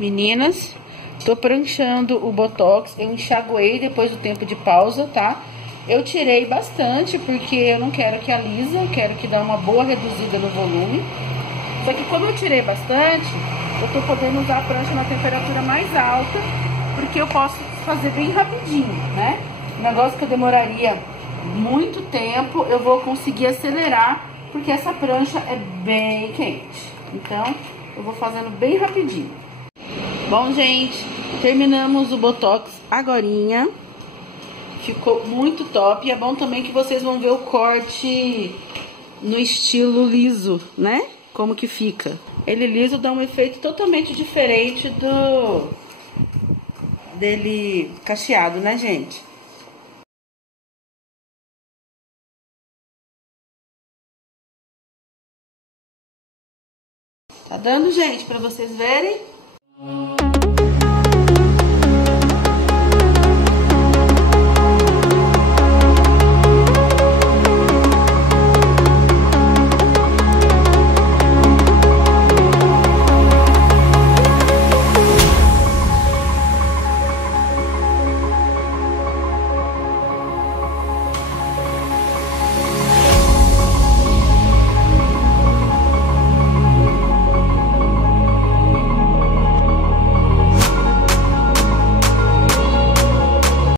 Meninas, tô pranchando o Botox. Eu enxaguei depois do tempo de pausa, tá? Eu tirei bastante porque eu não quero que alisa, eu quero que dá uma boa reduzida no volume. Só que como eu tirei bastante, eu tô podendo usar a prancha na temperatura mais alta, porque eu posso fazer bem rapidinho, né? Um negócio que eu demoraria muito tempo, eu vou conseguir acelerar, porque essa prancha é bem quente. Então, eu vou fazendo bem rapidinho. Bom, gente, terminamos o Botox agorinha. Ficou muito top. E é bom também que vocês vão ver o corte no estilo liso, né? Como que fica. Ele liso dá um efeito totalmente diferente dele cacheado, né, gente? Tá dando, gente, pra vocês verem?